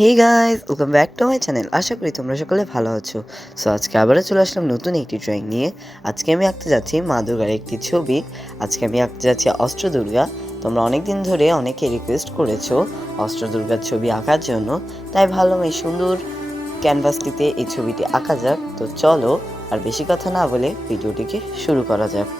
Hey guys, welcome back to my channel. আশা করি তোমরা সকলে ভালো আছো। সো আজকে আবারও চলে আসলাম নতুন একটি ড্রয়িং নিয়ে। আজকে আমি আঁকতে যাচ্ছি মা দুর্গার একটি ছবি। আজকে আমি আঁকতে যাচ্ছি অষ্টদুর্গা। তোমরা অনেক দিন ধরে অনেকে রিকোয়েস্ট করেছো অষ্টদুর্গার ছবি আঁকার জন্য, তাই ভাবলাম এই সুন্দর ক্যানভাসটিতে এই ছবিটি আঁকা যাক। তো চলো আর বেশি কথা না বলে ভিডিওটিকে শুরু করা যাক।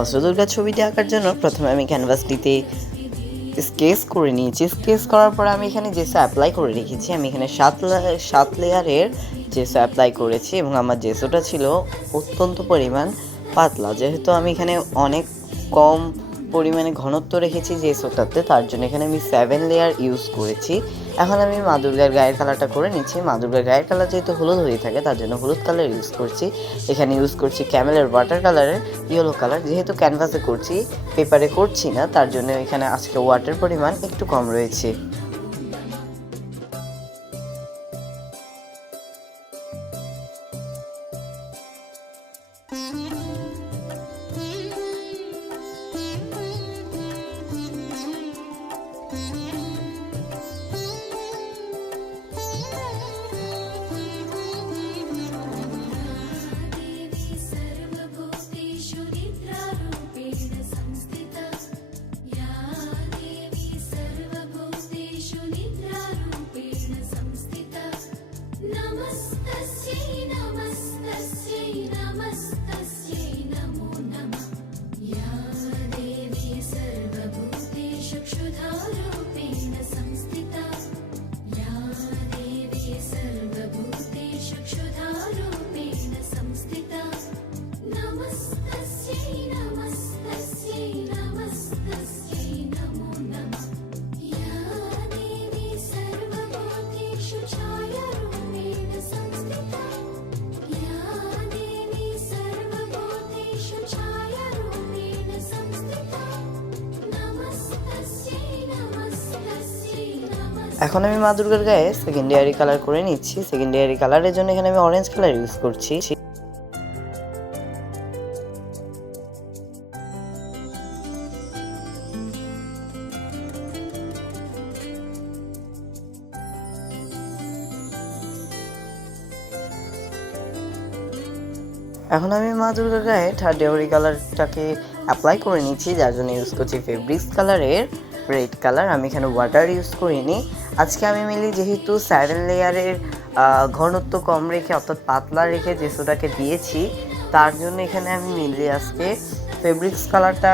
অষ্টদুর্গা ছবিটি আঁকার জন্য প্রথমে আমি ক্যানভাসটিতে স্কেচ করে নিয়েছি। স্কেচ করার পর আমি এখানে জেসো অ্যাপ্লাই করে রেখেছি। আমি এখানে সাত লেয়ারের জেসো অ্যাপ্লাই করেছি এবং আমার জেসোটা ছিল অত্যন্ত পরিমাণ পাতলা। যেহেতু আমি এখানে অনেক কম পরিমাণে ঘনত্ব রেখেছি জেসোটাতে, তার জন্য এখানে আমি 7 লেয়ার ইউজ করেছি। এখন আমি মা দুর্গার গায়ের কালারটা করে নিচ্ছি। মা দুর্গার গায়ের কালার যেহেতু হলুদ হয়ে থাকে, তার জন্য হলুদ কালার ইউজ করছি। এখানে ইউজ করছি ক্যামেলের ওয়াটার কালারের ইয়েলো কালার। যেহেতু ক্যানভাসে করছি, পেপারে করছি না, তার জন্য এখানে আজকে ওয়াটার পরিমাণ একটু কম রয়েছে। এখন আমি মা দুর্গার গায়ে সেকেন্ডারি কালার করে নিচ্ছি। সেকেন্ডারি কালারের জন্য এখানে আমি অরেঞ্জ কালার ইউজ করছি। এখন আমি মা দুর্গার গায়ে থার্ড ডেওরি কালারটাকে অ্যাপ্লাই করে নিচ্ছি, যার জন্য ইউজ করছি ফেব্রিক্স কালারের রেড কালার। আমি এখানে ওয়াটার ইউজ করিনি। আজকে আমি মেনলি যেহেতু 7 লেয়ারের ঘনত্ব কম রেখে অর্থাৎ পাতলা রেখে জেসোটাকে দিয়েছি, তার জন্য এখানে আমি মেনলি আজকে ফেব্রিক্স কালারটা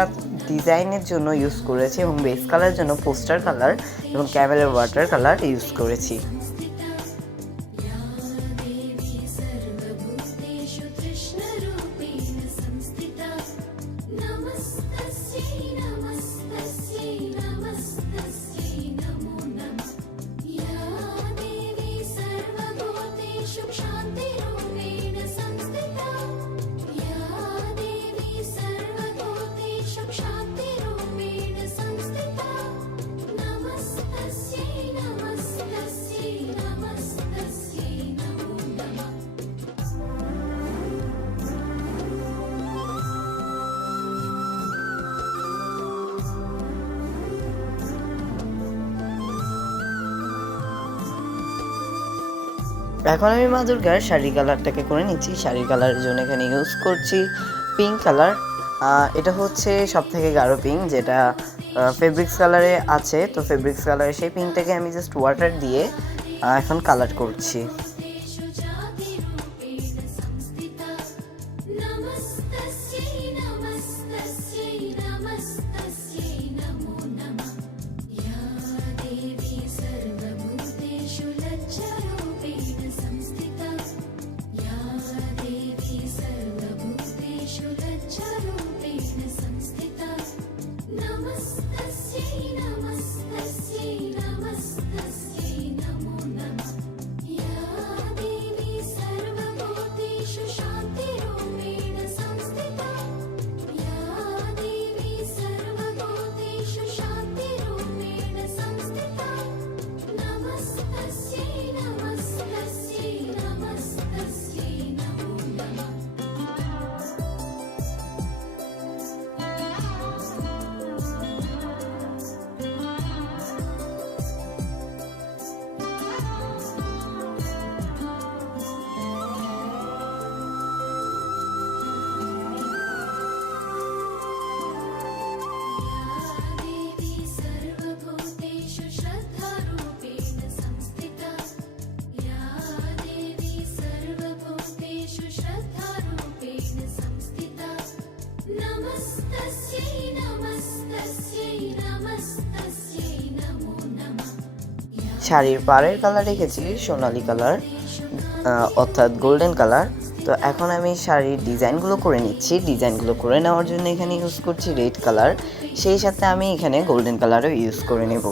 ডিজাইনের জন্য ইউজ করেছি এবং বেস কালারের জন্য পোস্টার কালার এবং ক্যামেলের ওয়াটার কালার ইউজ করেছি। এখন আমি মা দুর্গার শাড়ি কালারটাকে করে নিচ্ছি। শাড়ি কালারের জন্য এখানে ইউজ করছি পিঙ্ক কালার। এটা হচ্ছে সব থেকে গাঢ় পিঙ্ক, যেটা ফেব্রিক্স কালারে আছে। তো ফেব্রিক্স কালারে সেই পিঙ্কটাকে আমি জাস্ট ওয়াটার দিয়ে এখন কালার করছি। শাড়ির পাড়ের কালার রেখেছি সোনালি কালার, অর্থাৎ গোল্ডেন কালার। তো এখন আমি শাড়ির ডিজাইনগুলো করে নিচ্ছি। ডিজাইনগুলো করে নেওয়ার জন্য এখানে ইউজ করছি রেড কালার, সেই সাথে আমি এখানে গোল্ডেন কালারও ইউজ করে নেব।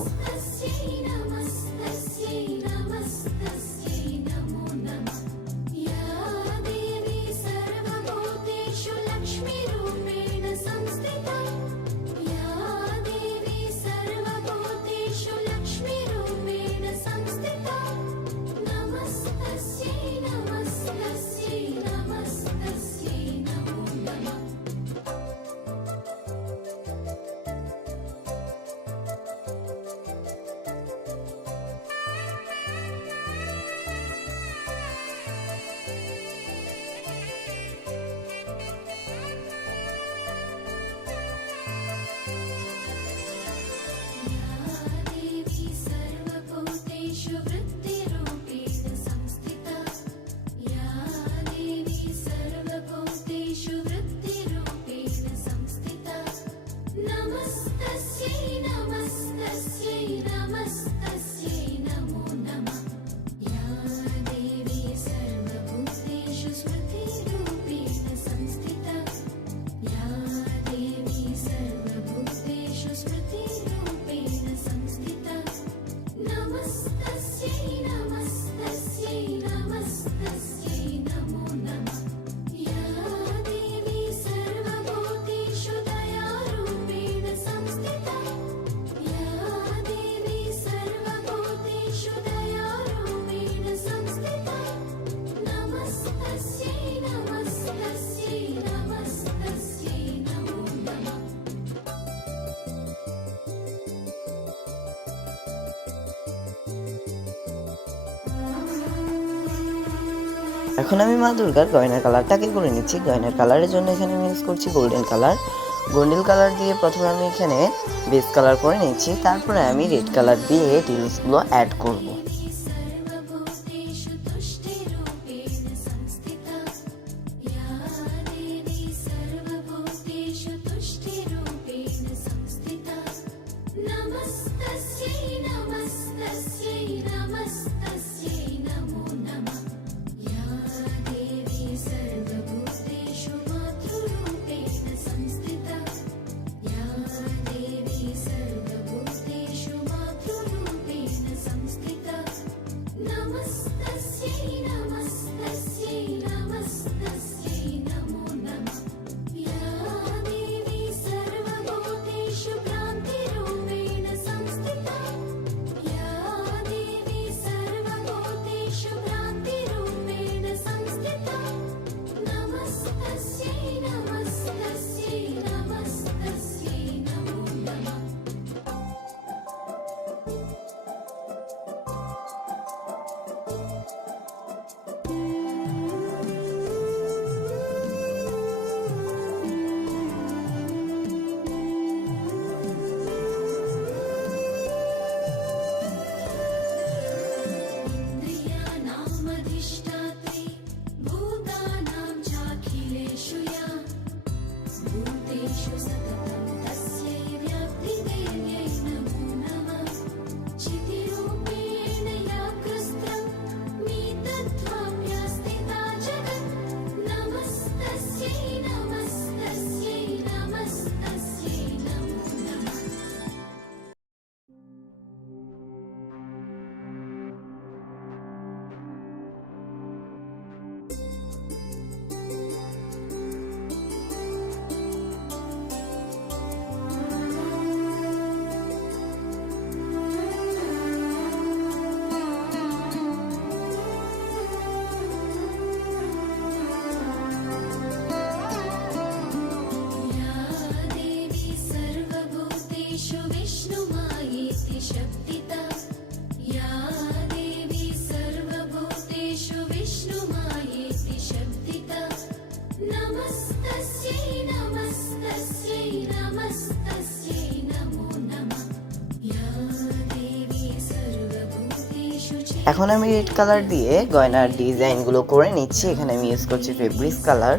এখন আমি মা দুর্গার গয়নার কালারটাকে করে নিচ্ছি। গয়নার কালারের জন্য এখানে আমি ইউজ করছি গোল্ডেন কালার। গোল্ডেন কালার দিয়ে প্রথমে আমি এখানে বেস কালার করে নিচ্ছি, তারপরে আমি রেড কালার দিয়ে ডিটেইলসগুলো অ্যাড করব। এখন আমি রেড কালার দিয়ে গয়নার ডিজাইনগুলো করে নিচ্ছি। এখানে আমি ইউজ করছি ফেব্রিক কালার।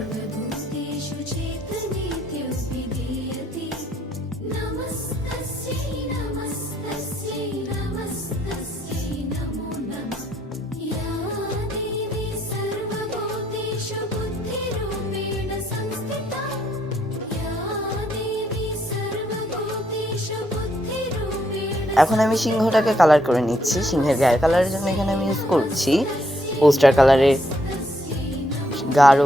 এখন আমি সিংহটাকে কালার করে নিচ্ছি। সিংহের গায়ের কালারের জন্য এখানে আমি ইউজ করছি পোস্টার কালারের গাঢ়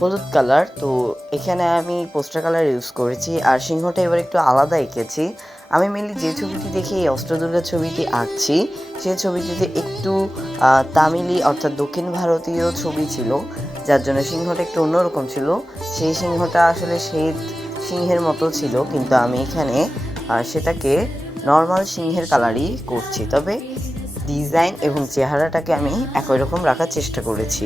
হলুদ কালার। তো এখানে আমি পোস্টার কালার ইউজ করেছি। আর সিংহটা এবার একটু আলাদা এঁকেছি। আমি মেনলি যে ছবিটি দেখে এই অষ্টদুর্গা ছবিটি আঁকছি সেই ছবিটিতে একটু তামিলি অর্থাৎ দক্ষিণ ভারতীয় ছবি ছিল, যার জন্য সিংহটা একটু অন্যরকম ছিল। সেই সিংহটা আসলে শ্বেত সিংহের মতো ছিল, কিন্তু আমি এখানে সেটাকে নর্মাল সিংহের কালারই করছি, তবে ডিজাইন এবং চেহারাটাকে আমি একই রকম রাখার চেষ্টা করেছি।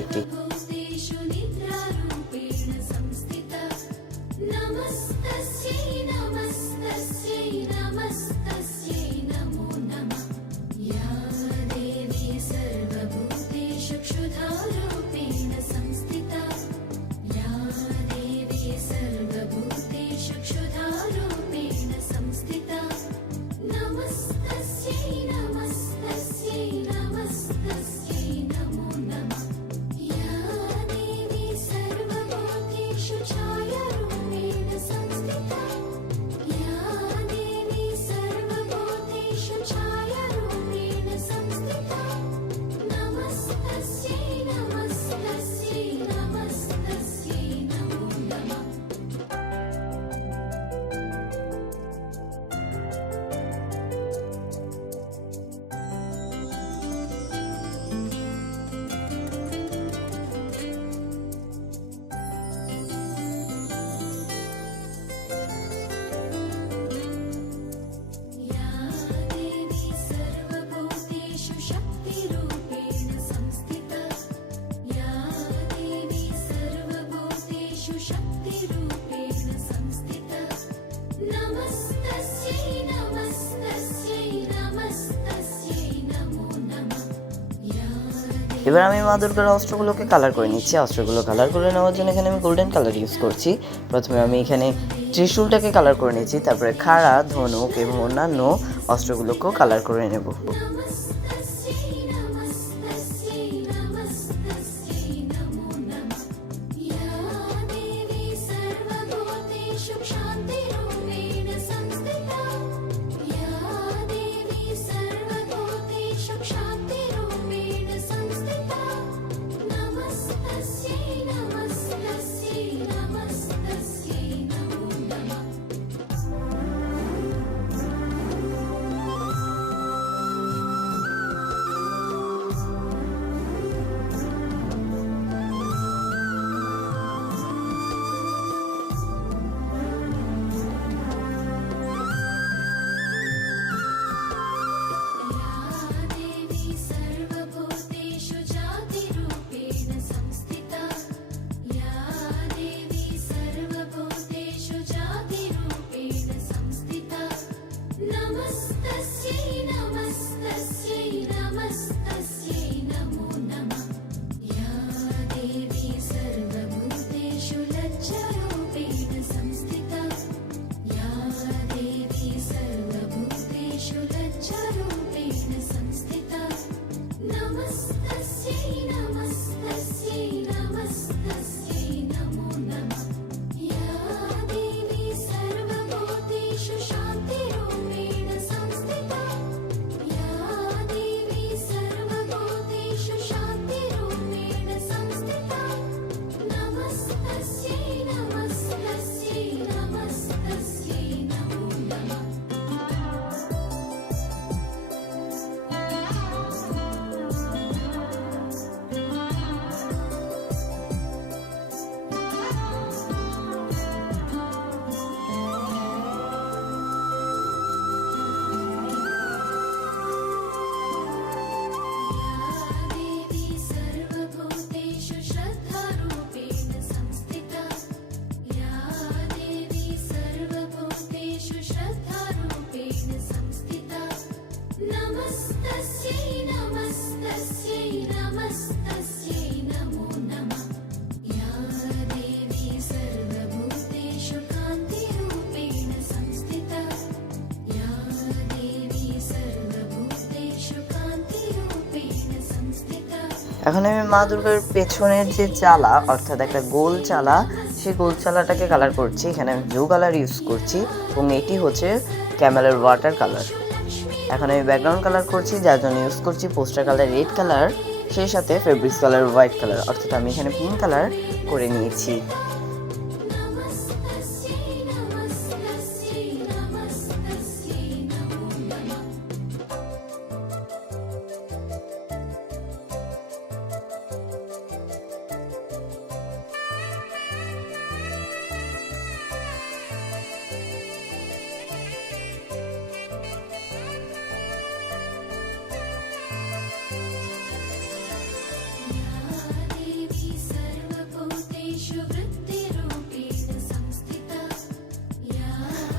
এবার আমি মা দুর্গার অস্ত্রগুলোকে কালার করে নিচ্ছি। অস্ত্রগুলো কালার করে নেওয়ার জন্য এখানে আমি গোল্ডেন কালার ইউজ করছি। প্রথমে আমি এখানে ত্রিশূলটাকে কালার করে নিচ্ছি, তারপরে খাড়া, ধনুক এবং অন্যান্য অস্ত্রগুলোকেও কালার করে নেব। এখন আমি মা দুর্গার পেছনের যে চালা অর্থাৎ একটা গোল চালা, সেই গোল চালাটাকে কালার করছি। এখানে আমি ব্লু কালার ইউজ করছি এবং এটি হচ্ছে ক্যামেলের ওয়াটার কালার। এখন আমি ব্যাকগ্রাউন্ড কালার করছি, যার জন্য ইউজ করছি পোস্টার কালার রেড কালার, সেই সাথে ফেব্রিক্স কালার হোয়াইট কালার, অর্থাৎ আমি এখানে পিঙ্ক কালার করে নিয়েছি।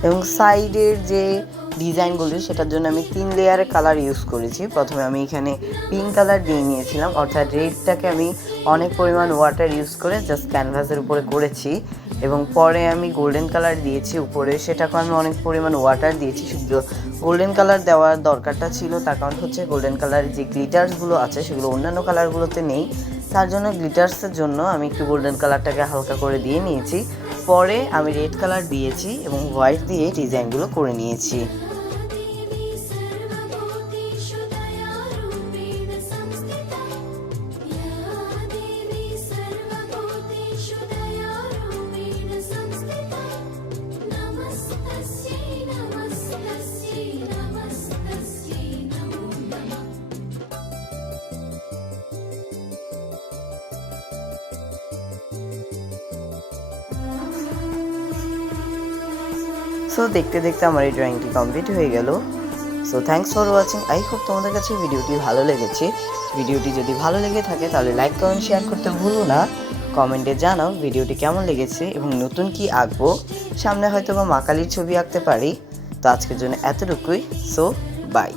এবং সাইডের যে ডিজাইনগুলি সেটার জন্য আমি 3 লেয়ারের কালার ইউজ করেছি। প্রথমে আমি এখানে পিঙ্ক কালার দিয়ে নিয়েছিলাম, অর্থাৎ রেডটাকে আমি অনেক পরিমাণ ওয়াটার ইউজ করে জাস্ট ক্যানভাসের উপরে করেছি, এবং পরে আমি গোল্ডেন কালার দিয়েছি উপরে, সেটাকে আমি অনেক পরিমাণ ওয়াটার দিয়েছি। শুধু গোল্ডেন কালার দেওয়ার দরকারটা ছিল, তার কারণ হচ্ছে গোল্ডেন কালারের যে গ্লিটার্সগুলো আছে সেগুলো অন্যান্য কালারগুলোতে নেই, তার জন্য গ্লিটার্সের জন্য আমি একটু গোল্ডেন কালারটাকে হালকা করে দিয়ে নিয়েছি। পরে আমি রেড কালার দিয়েছি এবং হোয়াইট দিয়ে ডিজাইনগুলো করে নিয়েছি। সো দেখতে দেখতে আমার এই ড্রয়িংটি কমপ্লিট হয়ে গেল। So thanks for watching. I hope তোমাদের কাছে ভিডিওটি ভালো লেগেছে। ভিডিওটি যদি ভালো লেগে থাকে তাহলে লাইক কমেন্ট শেয়ার করতে ভুলো না। কমেন্টে জানাও ভিডিওটি কেমন লেগেছে এবং নতুন কি আঁকবো। সামনে হয়তো বা মা কালীর ছবি আঁকতে পারি। তো আজকের জন্য এতটুকুই। So by.